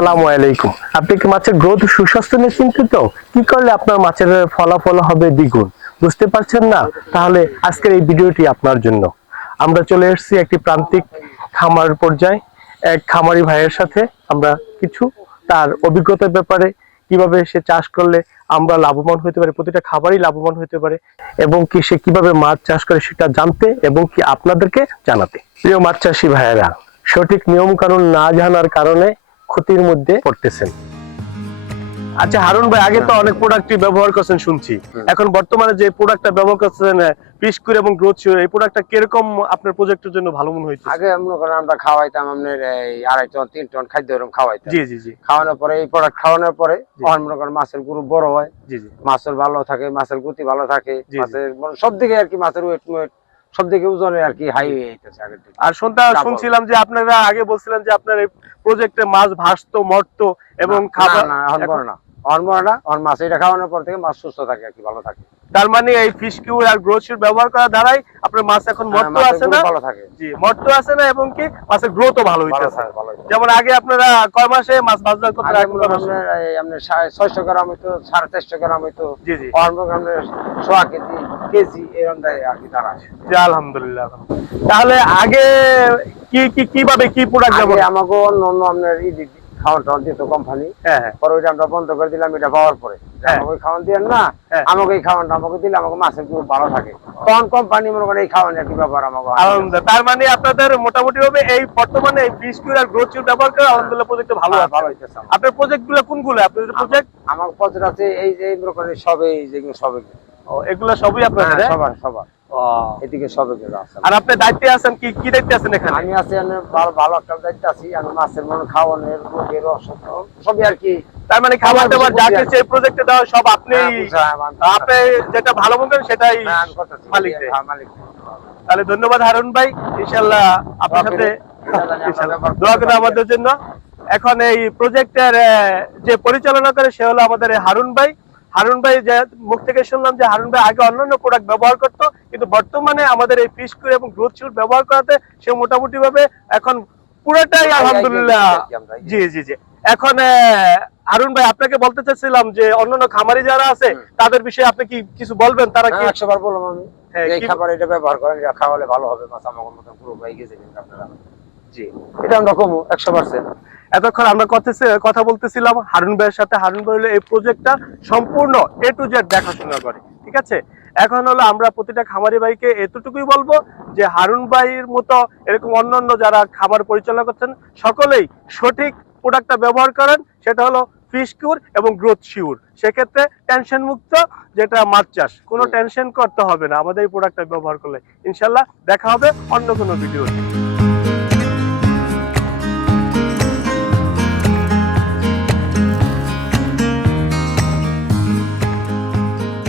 আসসালামু আলাইকুম। আপনি কি মাছের গ্রোথ সুস্বাস্থ্য নিয়ে চিন্তিত? কি করলে আপনার মাছের ফলাফল হবে দ্বিগুণ? বুঝতে পারছেন না? তাহলে আজকের এই ভিডিওটি আপনার জন্য। আমরা চলে এসেছি একটি প্রান্তিক খামার পর্যায়ে এক খামারি ভাইয়ের সাথে আমরা কিছু তার অভিজ্ঞতার ব্যাপারে, কিভাবে সে চাষ করলে আমরা লাভবান হতে পারি, প্রতিটা খাবারই লাভবান হতে পারে, এবং কি সে কিভাবে মাছ চাষ করে সেটা জানতে এবং কি আপনাদেরকে জানাতে। প্রিয় মাছ চাষী ভাইয়েরা, সঠিক নিয়ম কানুন না জানার কারণে ক্ষতির মধ্যে পড়তেছেন। আচ্ছা হারুন ভাই, আগে তো অনেক প্রোডাক্টই ব্যবহার করছেন শুনছি, এখন বর্তমানে যে প্রোডাক্টটা ব্যবহার করছেন পিসকুর এবং গ্রোথ শিওর, এই প্রোডাক্টটা কিরকম আপনার প্রজেক্টের জন্য ভালো মনে হয়েছে? আগে মনে করেন আমরা খাওয়াইতাম আপনার এই 2.5 টন 3 টন খাদ্য এরকম খাওয়াইতাম। জি জি জি। খাওয়ানোর পরে এই প্রোডাক্ট খাওয়ানোর পরে মনে করেন মাছের গ্রোথ বড় হয়। জি জি। মাছের ভালো থাকে, মাছের গতি ভালো থাকে, মাছের সব দিকে আর কি মাছের ওয়েট সব দিকে ওজনে আর কি হাই হয়ে যাইতেছে আগের থেকে। আর শুনছিলাম যে আপনারা আগে বলছিলেন যে আপনার এই প্রজেক্টে মাছ ভাসতো, মরতো এবং খাবার না মাছ এটা খাওয়ানোর পর থেকে মাছ সুস্থ থাকে আর কি, ভালো থাকে। তার মানে এই ফিশ কিউর আর গ্রোথ শিওর ব্যবহার করা দ্বারাই আপনার মাছ এখন মরতো আছে না, ভালো থাকে। জি, মরতো আছে না, এবং কি মাছের গ্রোথও ভালো হইতেছে। যেমন আগে আপনারা কয় মাসে মাছ বাজার করতে রাখবেন? আপনি 600 গ্রাম হইতো, 450 গ্রাম হইতো। জি জি। আপনি 100 কেজি এরকম দেয় আর কি তারা। জি আলহামদুলিল্লাহ। তাহলে আগে কিভাবে কি প্রোডাক্ট ব্যবহার? আমাকে অন্য আপনার খাওয়ান দিত কোম্পানি, পরে ওইটা আমরা বন্ধ করে দিলাম। এটা পাওয়ার পরে আমাকে খাওয়ান দিয়ে না, আমাকে এই খাওয়ানটা আমাকে দিলে আমাকে মাছের খুব ভালো থাকে। কোন কোম্পানি মনে করেন এই খাওয়ান একটি ব্যাপার আমাকে। আলহামদুলিল্লাহ। তার মানে আপনাদের মোটামুটি ভাবে এই বর্তমানে এই ফিশ কিউর আর গ্রোথ শিওর ব্যবহার করে আলহামদুলিল্লাহ প্রজেক্ট ভালো হইতেছে। আপনার প্রজেক্ট গুলো কোনগুলো? আপনাদের প্রজেক্ট? আমার প্রজেক্ট আছে এই যে মনে করেন সবই, যেগুলো সবই। ও, এগুলো সবই আপনাদের? সবার এদিকে সবে আছে। আর আপনি দায়িত্বে আছেন কি দায়িত্বে আছেন এখানে? আমি আছি ভালো একটা দায়িত্ব আছি। আমি মাছের মনে খাওয়ানোর রোগের সবই আর কি। তার মানে খাবার দাবার যা কিছু এই প্রজেক্টে দেওয়া সব আপনি যেটা ভালো মনে করেন সেটাই মালিক। তাহলে ধন্যবাদ হারুন ভাই, ইনশাআল্লাহ আপনার সাথে দোয়া করবেন আমাদের জন্য। এখন এই প্রজেক্টের যে পরিচালনা করে সে হলো আমাদের হারুন ভাই। হারুন ভাই যে মুখ থেকে শুনলাম যে হারুন ভাই আগে অন্যান্য প্রোডাক্ট ব্যবহার করতো, কিন্তু বর্তমানে আমাদের এই ফিশ কিউর এবং গ্রোথ শিওর ব্যবহার করাতে সে মোটামুটি ভাবে এখন পুরোটাই আলহামদুলিল্লাহ। জি জি জি। এখন হারুন ভাই আপনাকে বলতে চাচ্ছিলাম যে অন্যান্য খামারি যারা আছে তাদের বিষয়ে আপনি কি কিছু বলবেন? তারা কি 100 বার বললাম আমি, এই খাবার এটা ব্যবহার করেন, এটা খাওয়ালে ভালো হবে, মাছ আমার মতন পুরো হয়ে গেছে কিন্তু আপনারা। জি, এটা আমরা কমু 100%। এতক্ষণ আমরা কথা বলতেছিলাম হারুন ভাইয়ের সাথে। হারুন ভাই হলো এই প্রজেক্টটা সম্পূর্ণ A to Z দেখাশোনা করে, ঠিক আছে? এখন হলো আমরা প্রতিটা খামারি ভাইকে এতটুকুই বলবো যে হারুন ভাইয়ের মতো এরকম অন্যান্য যারা খামার পরিচালনা করছেন সকলেই সঠিক প্রোডাক্টটা ব্যবহার করেন, সেটা হলো ফিশ কিউর এবং গ্রোথ শিওর। সেক্ষেত্রে টেনশন মুক্ত, যেটা মাছ চাষ, কোনো টেনশন করতে হবে না আমাদের এই প্রোডাক্টটা ব্যবহার করলে। ইনশাল্লাহ দেখা হবে অন্য কোনো ভিডিওতে।